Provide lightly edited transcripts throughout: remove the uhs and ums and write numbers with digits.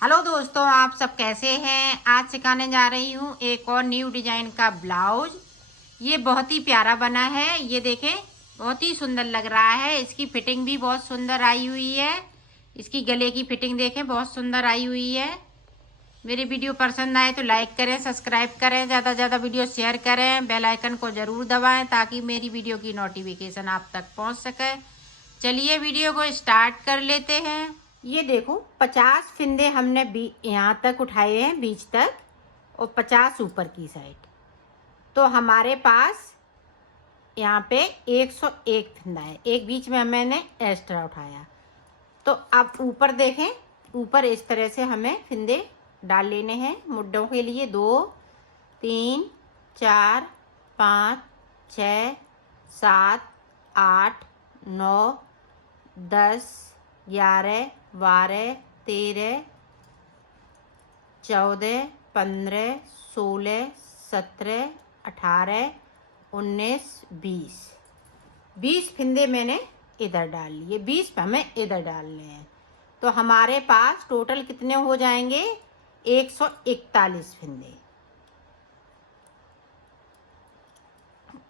Hello दोस्तों, आप सब कैसे हैं। आज सिखाने जा रही हूँ एक और न्यू डिजाइन का ब्लाउज। ये बहुत ही प्यारा बना है। ये देखें, बहुत ही सुंदर लग रहा है। इसकी फिटिंग भी बहुत सुंदर आई हुई है। इसकी गले की फिटिंग देखें, बहुत सुंदर आई हुई है। मेरी वीडियो पसंद आए तो लाइक करें, सब्सक्राइब करें, ज़्यादा से ज़्यादा वीडियो शेयर करें, बेल आइकन को ज़रूर दबाएं ताकि मेरी वीडियो की नोटिफिकेशन आप तक पहुंच सके। चलिए वीडियो को स्टार्ट कर लेते हैं। ये देखो, 50 फिंदे हमने यहाँ तक उठाए हैं, बीच तक, और 50 ऊपर की साइड। तो हमारे पास यहाँ पे 101 फिंदा है। एक बीच में मैंने एक्स्ट्रा उठाया। तो अब ऊपर देखें, ऊपर इस तरह से हमें फिंदे डाल लेने हैं मुड्ढों के लिए। 2 3 4 5 6 7 8 9 10 11 12 13 14 15 16 17 18 19 20 20 फिंदे मैंने इधर डाल लिए। 20 हमें इधर डालने हैं। तो हमारे पास टोटल कितने हो जाएंगे? 141 फिंदे।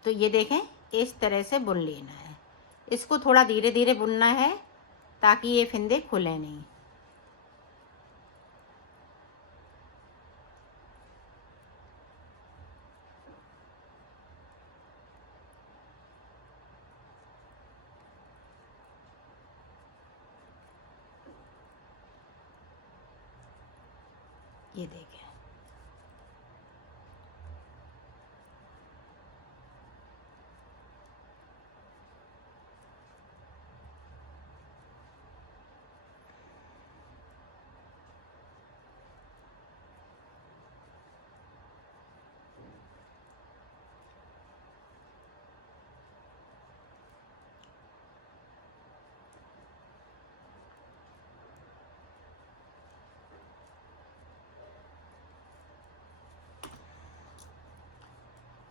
तो ये देखें, इस तरह से बुन लेना है। इसको थोड़ा धीरे धीरे बुनना है ताकि ये फिंदे खुले नहीं। ये देखें,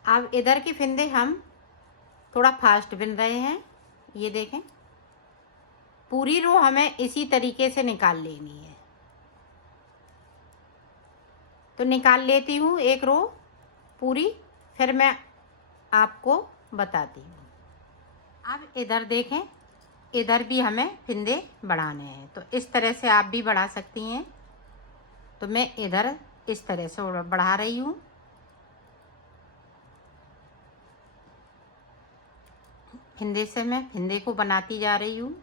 अब इधर के फिंदे हम थोड़ा फास्ट बिन रहे हैं। ये देखें, पूरी रो हमें इसी तरीके से निकाल लेनी है। तो निकाल लेती हूँ एक रो पूरी, फिर मैं आपको बताती हूँ। अब इधर देखें, इधर भी हमें फिंदे बढ़ाने हैं। तो इस तरह से आप भी बढ़ा सकती हैं। तो मैं इधर इस तरह से बढ़ा रही हूँ। फिंदे से मैं फिंदे को बनाती जा रही हूँ।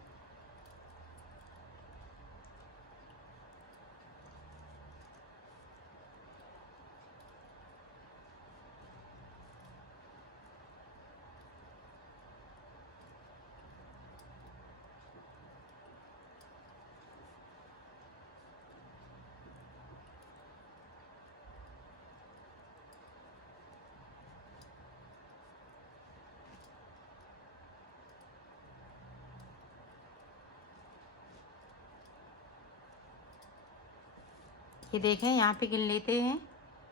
ये देखें, यहाँ पे गिन लेते हैं।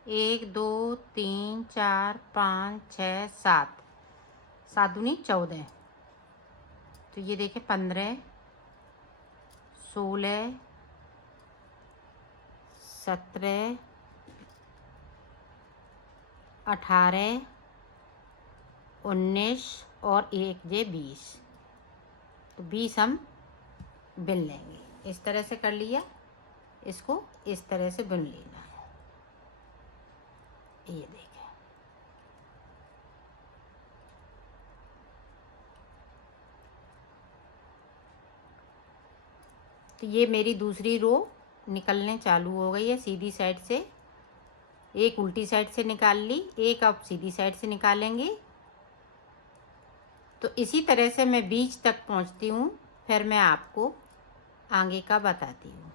1 2 3 4 5 6 7, 7 दूनी 14। तो ये देखें, 15 16 17 18 19 और 1 जे 20। तो 20 हम बिन लेंगे। इस तरह से कर लिया। इसको इस तरह से बुन लेना है। ये देखें, तो ये मेरी दूसरी रो निकलने चालू हो गई है सीधी साइड से। एक उल्टी साइड से निकाल ली, एक अब सीधी साइड से निकालेंगे। तो इसी तरह से मैं बीच तक पहुंचती हूँ, फिर मैं आपको आगे का बताती हूँ।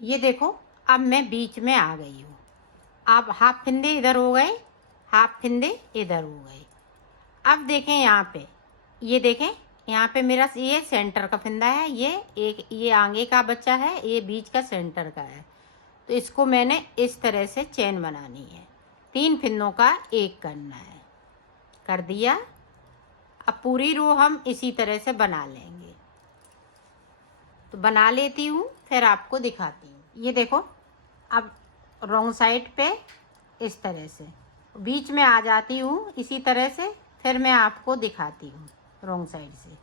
ये देखो, अब मैं बीच में आ गई हूँ। अब हाफ फिंदे इधर हो गए, हाफ फिंदे इधर हो गए। अब देखें यहाँ पे, ये देखें, यहाँ पे मेरा ये सेंटर का फिंदा है। ये आगे का बच्चा है, ये बीच का सेंटर का है। तो इसको मैंने इस तरह से चेन बनानी है। 3 फिंदों का एक करना है। कर दिया। अब पूरी रो हम इसी तरह से बना लेंगे। तो बना लेती हूँ, फिर आपको दिखाती हूँ। ये देखो, अब रॉन्ग साइड पे इस तरह से बीच में आ जाती हूँ, इसी तरह से फिर मैं आपको दिखाती हूँ रॉन्ग साइड से,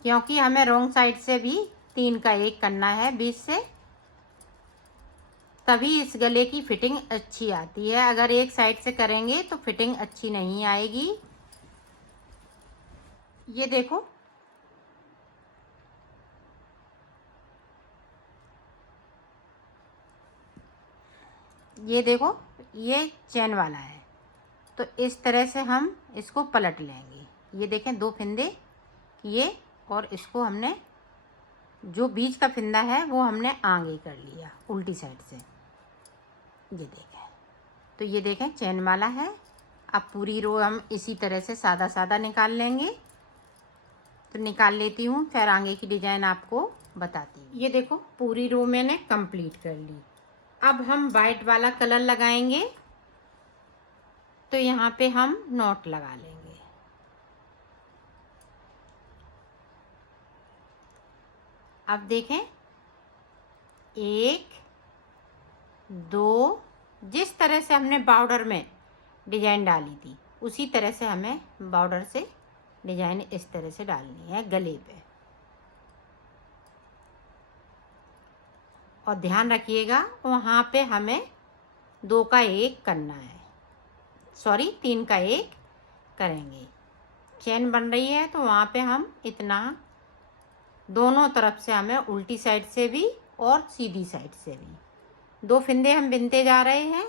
क्योंकि हमें रॉन्ग साइड से भी 3 का 1 करना है बीच से, तभी इस गले की फिटिंग अच्छी आती है। अगर एक साइड से करेंगे तो फिटिंग अच्छी नहीं आएगी। ये देखो, ये देखो, ये चैन वाला है, तो इस तरह से हम इसको पलट लेंगे। ये देखें, 2 फंदे किए और इसको हमने जो बीच का फंदा है वो हमने आगे कर लिया उल्टी साइड से। ये देखें, तो ये देखें चैन वाला है। अब पूरी रो हम इसी तरह से सादा सादा निकाल लेंगे। तो निकाल लेती हूँ, फिर आगे की डिजाइन आपको बताती हूँ। ये देखो, पूरी रो मैंने कंप्लीट कर ली। अब हम वाइट वाला कलर लगाएंगे, तो यहाँ पे हम नॉट लगा लेंगे। अब देखें, 1 2, जिस तरह से हमने बॉर्डर में डिजाइन डाली थी उसी तरह से हमें बॉर्डर से डिजाइन इस तरह से डालनी है गले पे। और ध्यान रखिएगा, वहाँ पे हमें 2 का 1 करना है, सॉरी 3 का 1 करेंगे। चैन बन रही है तो वहाँ पे हम इतना दोनों तरफ से हमें उल्टी साइड से भी और सीधी साइड से भी 2 फंदे हम बिनते जा रहे हैं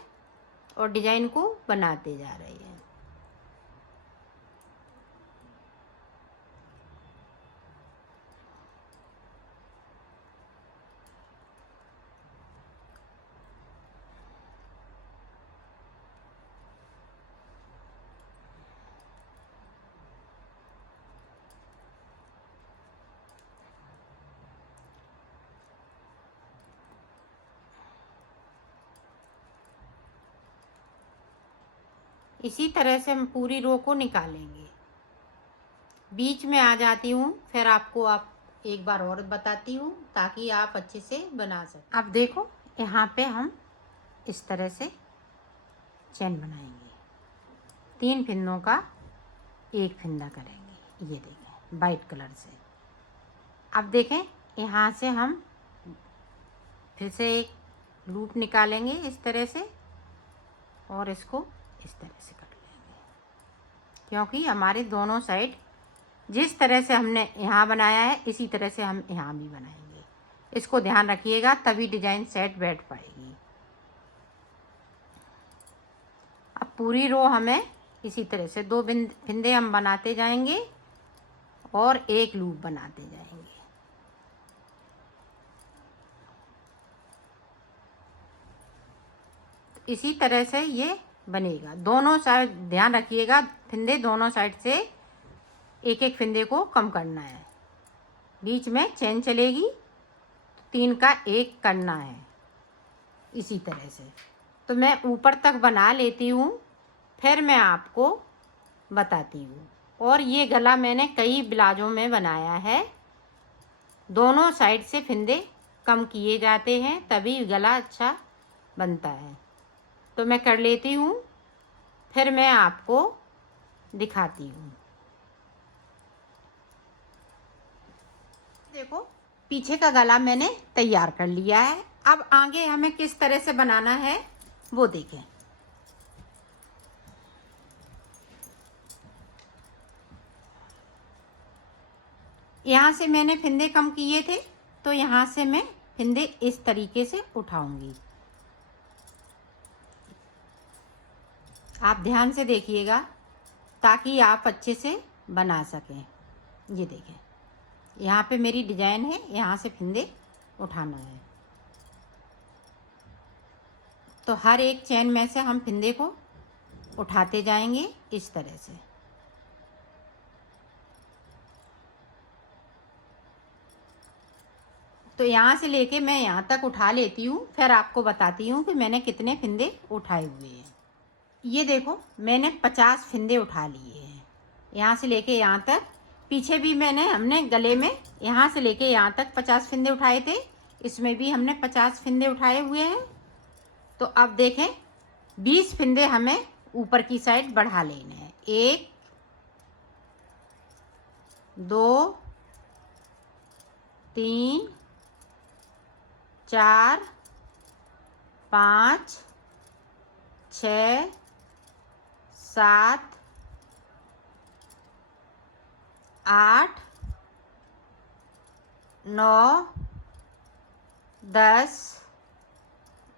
और डिजाइन को बनाते जा रहे हैं। इसी तरह से हम पूरी रो को निकालेंगे। बीच में आ जाती हूँ, फिर आपको एक बार और बताती हूँ ताकि आप अच्छे से बना सकें। अब देखो, यहाँ पे हम इस तरह से चैन बनाएंगे। 3 फंदों का 1 फंदा करेंगे। ये देखें, वाइट कलर से। अब देखें, यहाँ से हम फिर से एक लूप निकालेंगे इस तरह से और इसको इस तरह से कर लेंगे, क्योंकि हमारे दोनों साइड जिस तरह से हमने यहाँ बनाया है इसी तरह से हम यहाँ भी बनाएंगे। इसको ध्यान रखिएगा, तभी डिजाइन सेट बैठ पाएगी। अब पूरी रो हमें इसी तरह से 2 फंदे हम बनाते जाएंगे और एक लूप बनाते जाएंगे। इसी तरह से ये बनेगा। दोनों साइड ध्यान रखिएगा, फंदे दोनों साइड से एक एक फंदे को कम करना है। बीच में चैन चलेगी, 3 का 1 करना है इसी तरह से। तो मैं ऊपर तक बना लेती हूँ, फिर मैं आपको बताती हूँ। और ये गला मैंने कई ब्लाउजों में बनाया है। दोनों साइड से फंदे कम किए जाते हैं, तभी गला अच्छा बनता है। तो मैं कर लेती हूँ, फिर मैं आपको दिखाती हूँ। देखो, पीछे का गला मैंने तैयार कर लिया है। अब आगे हमें किस तरह से बनाना है वो देखें। यहाँ से मैंने फंदे कम किए थे, तो यहाँ से मैं फंदे इस तरीके से उठाऊंगी। आप ध्यान से देखिएगा ताकि आप अच्छे से बना सकें। ये देखें, यहाँ पे मेरी डिजाइन है, यहाँ से फंदे उठाना है। तो हर एक चैन में से हम फंदे को उठाते जाएंगे इस तरह से। तो यहाँ से लेके मैं यहाँ तक उठा लेती हूँ, फिर आपको बताती हूँ कि मैंने कितने फंदे उठाए हुए हैं। ये देखो, मैंने 50 फंदे उठा लिए हैं यहाँ से लेके यहाँ तक। पीछे भी हमने गले में यहाँ से लेके यहाँ तक 50 फिंदे उठाए थे, इसमें भी हमने 50 फिंदे उठाए हुए हैं। तो अब देखें 20 फिंदे हमें ऊपर की साइड बढ़ा लेने हैं। 1 2 3 4 5 6 7 8 9 10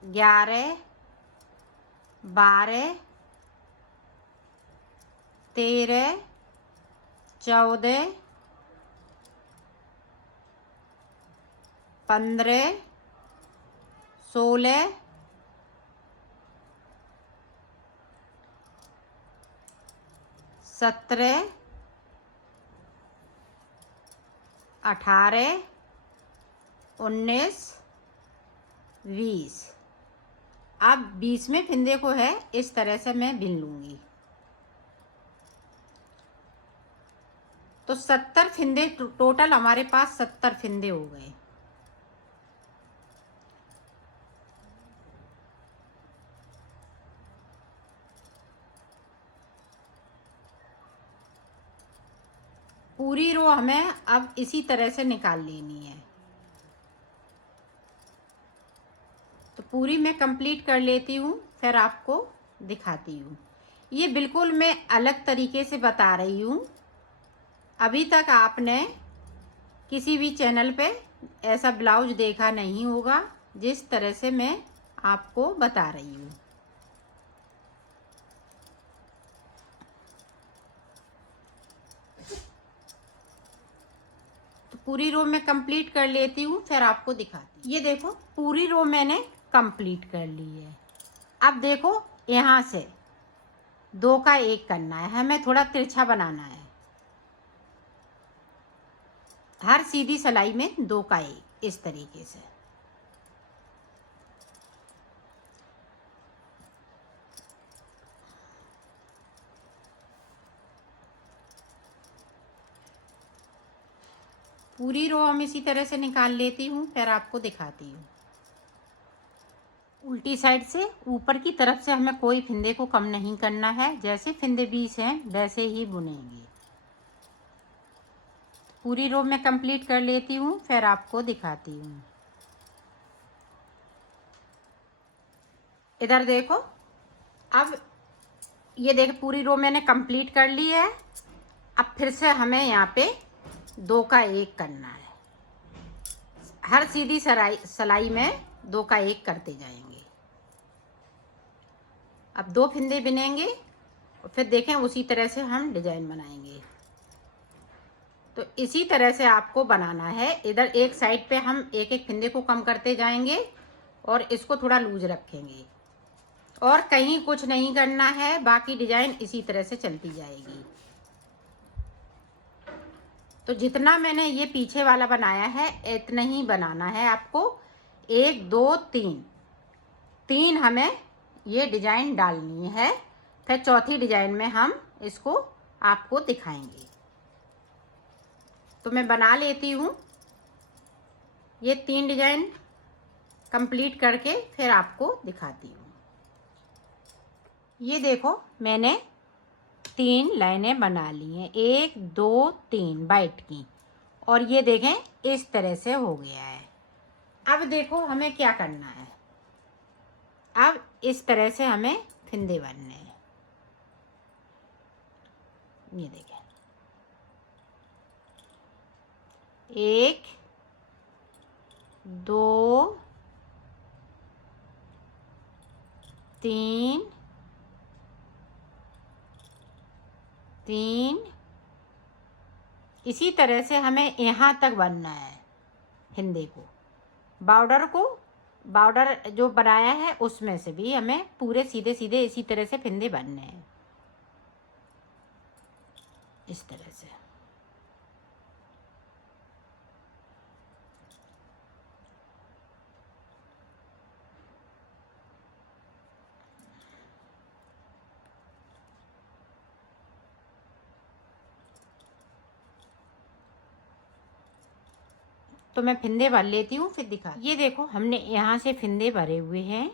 11 12 13 14 15 16 17 18 19 20। अब 20वें फिंदे को है इस तरह से मैं बिन लूँगी। तो 70 फिंदे टोटल हमारे पास 70 फिंदे हो गए। पूरी रो हमें अब इसी तरह से निकाल लेनी है। तो पूरी मैं कंप्लीट कर लेती हूँ, फिर आपको दिखाती हूँ। ये बिल्कुल मैं अलग तरीके से बता रही हूँ। अभी तक आपने किसी भी चैनल पे ऐसा ब्लाउज देखा नहीं होगा जिस तरह से मैं आपको बता रही हूँ। तो पूरी रो मैं कंप्लीट कर लेती हूँ, फिर आपको दिखाती हूँ। ये देखो पूरी रो मैंने कंप्लीट कर ली है। अब देखो यहाँ से 2 का 1 करना है, हमें थोड़ा तिरछा बनाना है। हर सीधी सिलाई में 2 का 1 इस तरीके से। पूरी रो हम इसी तरह से निकाल लेती हूँ, फिर आपको दिखाती हूँ। उल्टी साइड से ऊपर की तरफ से हमें कोई फिंदे को कम नहीं करना है। जैसे फिंदे 20 हैं वैसे ही बुनेंगे। पूरी रो में कंप्लीट कर लेती हूँ, फिर आपको दिखाती हूँ। इधर देखो, अब ये देखो पूरी रो मैंने कंप्लीट कर ली है। अब फिर से हमें यहाँ पे 2 का 1 करना है। हर सीधी सिलाई में 2 का 1 करते जाएंगे। अब 2 फिंदे बिनेंगे और फिर देखें उसी तरह से हम डिजाइन बनाएंगे। तो इसी तरह से आपको बनाना है। इधर एक साइड पे हम एक एक फिंदे को कम करते जाएंगे और इसको थोड़ा लूज रखेंगे और कहीं कुछ नहीं करना है। बाकी डिजाइन इसी तरह से चलती जाएगी। तो जितना मैंने ये पीछे वाला बनाया है इतना ही बनाना है आपको। 1 2 3 हमें ये डिजाइन डालनी है। फिर चौथी डिजाइन में हम इसको आपको दिखाएंगे। तो मैं बना लेती हूँ ये 3 डिजाइन कंप्लीट करके फिर आपको दिखाती हूँ। ये देखो मैंने 3 लाइनें बना ली हैं, 1 2 3 बाइट की। और ये देखें इस तरह से हो गया है। अब देखो हमें क्या करना है। अब इस तरह से हमें फिंदे बनने हैं। ये देखें 1 2 3 3। इसी तरह से हमें यहाँ तक बनना है फिंदे को। बॉर्डर जो बनाया है उसमें से भी हमें पूरे सीधे सीधे इसी तरह से फिंदे बनने हैं, इस तरह से। तो मैं फिंदे भर लेती हूँ फिर दिखा। ये देखो हमने यहाँ से फिंदे भरे हुए हैं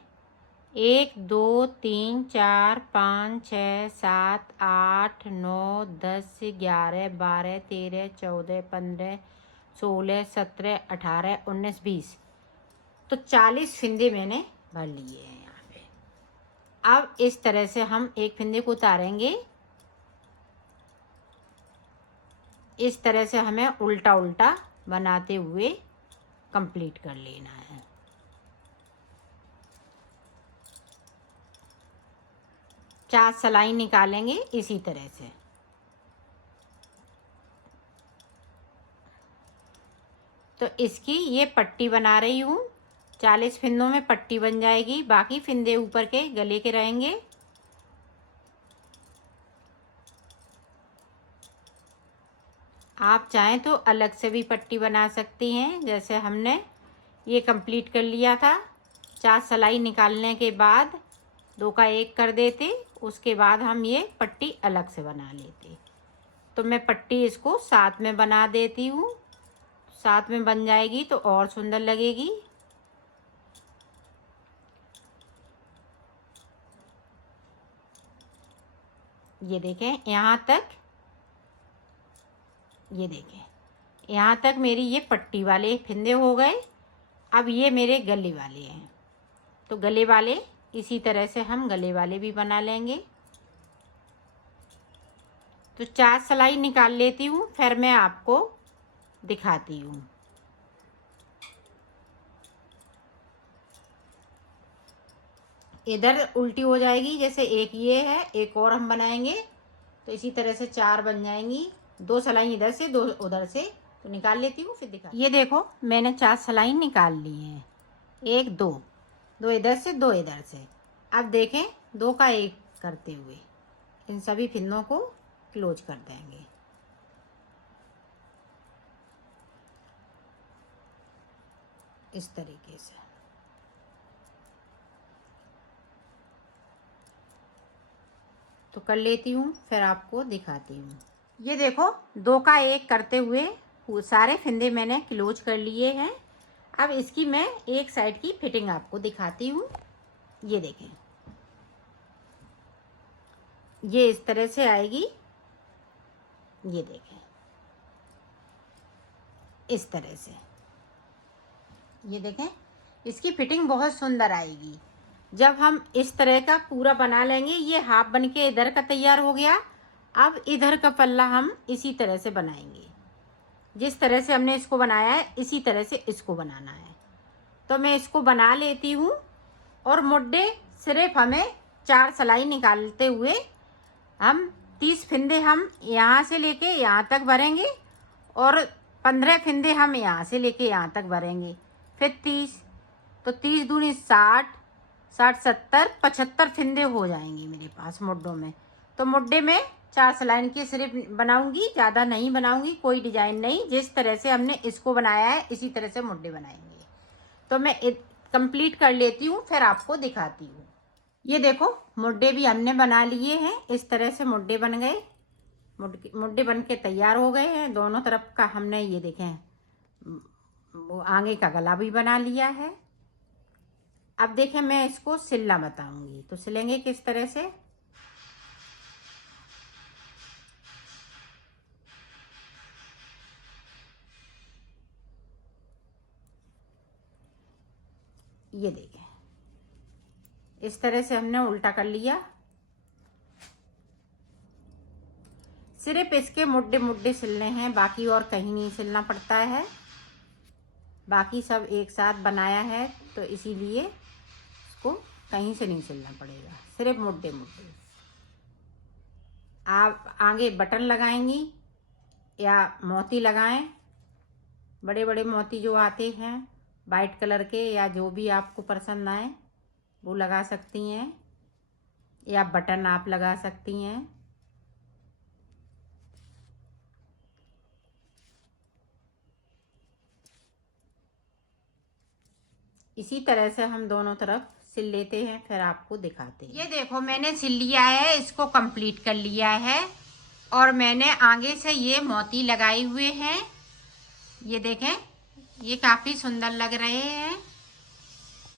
1 2 3 4 5 6 7 8 9 10 11 12 13 14 15 16 17 18 19 20 तो 40 फिंदे मैंने भर लिए हैं यहाँ पे। अब इस तरह से हम एक फिंदे को उतारेंगे। इस तरह से हमें उल्टा उल्टा बनाते हुए कंप्लीट कर लेना है। चार सिलाई निकालेंगे इसी तरह से। तो इसकी ये पट्टी बना रही हूँ। 40 फिंदों में पट्टी बन जाएगी। बाकी फिंदे ऊपर के गले के रहेंगे। आप चाहें तो अलग से भी पट्टी बना सकती हैं। जैसे हमने ये कंप्लीट कर लिया था। 4 सिलाई निकालने के बाद 2 का 1 कर देते। उसके बाद हम ये पट्टी अलग से बना लेते। तो मैं पट्टी इसको साथ में बना देती हूँ। साथ में बन जाएगी तो और सुंदर लगेगी। ये देखें यहाँ तक, ये देखें यहाँ तक मेरी ये पट्टी वाले फिंदे हो गए। अब ये मेरे गले वाले हैं। तो गले वाले इसी तरह से हम गले वाले भी बना लेंगे। तो 4 सिलाई निकाल लेती हूँ फिर मैं आपको दिखाती हूँ। इधर उल्टी हो जाएगी। जैसे एक ये है, एक और हम बनाएंगे तो इसी तरह से 4 बन जाएंगी। 2 सिलाई इधर से 2 उधर से। तो निकाल लेती हूँ फिर दिखा। ये देखो मैंने 4 सिलाई निकाल ली हैं। 1 2 2 इधर से 2 इधर से। अब देखें 2 का 1 करते हुए इन सभी फिंदों को क्लोज कर देंगे। इस तरीके से। तो कर लेती हूँ फिर आपको दिखाती हूँ। ये देखो 2 का 1 करते हुए सारे फिंदे मैंने क्लोज कर लिए हैं। अब इसकी मैं एक साइड की फिटिंग आपको दिखाती हूँ। ये देखें ये इस तरह से आएगी। ये देखें इस तरह से। ये देखें इसकी फिटिंग बहुत सुंदर आएगी जब हम इस तरह का पूरा बना लेंगे। ये हाफ बन के इधर का तैयार हो गया। अब इधर का पल्ला हम इसी तरह से बनाएंगे। जिस तरह से हमने इसको बनाया है इसी तरह से इसको बनाना है। तो मैं इसको बना लेती हूँ। और मुड्डे सिर्फ हमें 4 सिलाई निकालते हुए हम 30 फिंदे हम यहाँ से लेके यहाँ तक भरेंगे और 15 फिंदे हम यहाँ से लेके यहाँ तक भरेंगे। फिर 30 तो 30 दूनी 60 60 70 75 फिंदे हो जाएंगे मेरे पास मुड्डों में। तो मुड्डे में 4 सिलाई की सिर्फ बनाऊंगी, ज़्यादा नहीं बनाऊंगी, कोई डिजाइन नहीं। जिस तरह से हमने इसको बनाया है इसी तरह से मुड्डे बनाएंगे। तो मैं कंप्लीट कर लेती हूँ फिर आपको दिखाती हूँ। ये देखो मुड्डे भी हमने बना लिए हैं। इस तरह से मुड्डे बन गए। मुड्डे बन के तैयार हो गए हैं। दोनों तरफ का हमने ये देखें वो आगे का गला भी बना लिया है। अब देखें मैं इसको सिलना बताऊंगी। तो सिलेंगे किस तरह से। ये देखें इस तरह से हमने उल्टा कर लिया। सिर्फ इसके मुड्डे मुड्डे सिलने हैं, बाकी और कहीं नहीं सिलना पड़ता है। बाकी सब एक साथ बनाया है तो इसीलिए इसको कहीं से नहीं सिलना पड़ेगा, सिर्फ मुड्डे मुड्डे। आप आगे बटन लगाएंगी या मोती लगाएं। बड़े बड़े मोती जो आते हैं वाइट कलर के या जो भी आपको पसंद आए वो लगा सकती हैं, या बटन आप लगा सकती हैं। इसी तरह से हम दोनों तरफ सिल लेते हैं फिर आपको दिखाते हैं। ये देखो मैंने सिल लिया है, इसको कंप्लीट कर लिया है। और मैंने आगे से ये मोती लगाए हुए हैं। ये देखें ये काफी सुंदर लग रहे हैं।